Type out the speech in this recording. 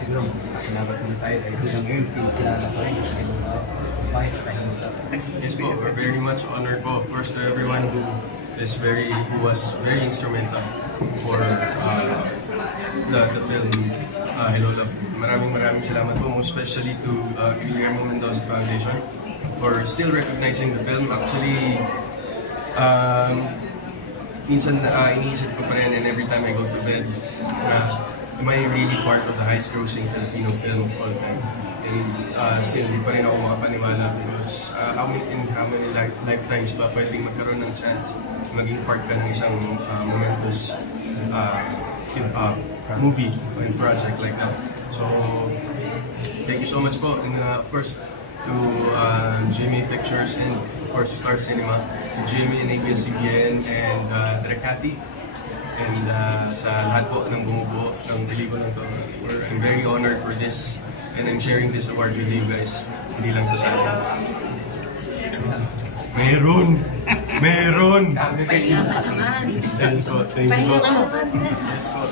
Siguro, salamat muna tayo dahil hanggang ngayon, pinakilala pa rin sa ibang bahay na tayo. Yes po, we're very much honored po. Of course, to everyone who was very instrumental for the film Hello Love. Maraming salamat po, most especially to Guillermo Mendoza Foundation for still recognizing the film. Actually, minsan iniisip ko pa rin, and every time I go to bed, am I really part of the highest grossing Filipino film of all time? And still, di pa rin ako makapaniwala because how many lifetimes ba pwedeng magkaroon ng chance maging part ka ng isang momentous movie and project like that. So, thank you so much po. And of course, to Jimmy Pictures and of course Star Cinema, to Jimmy and ABS-CBN and Drekati. And sa lahat po ng bumubuo ng pelikula to, I'm very honored for this and I'm sharing this award with you guys. Hindi lang to sa akin. Meron! Thanks po. Yes po.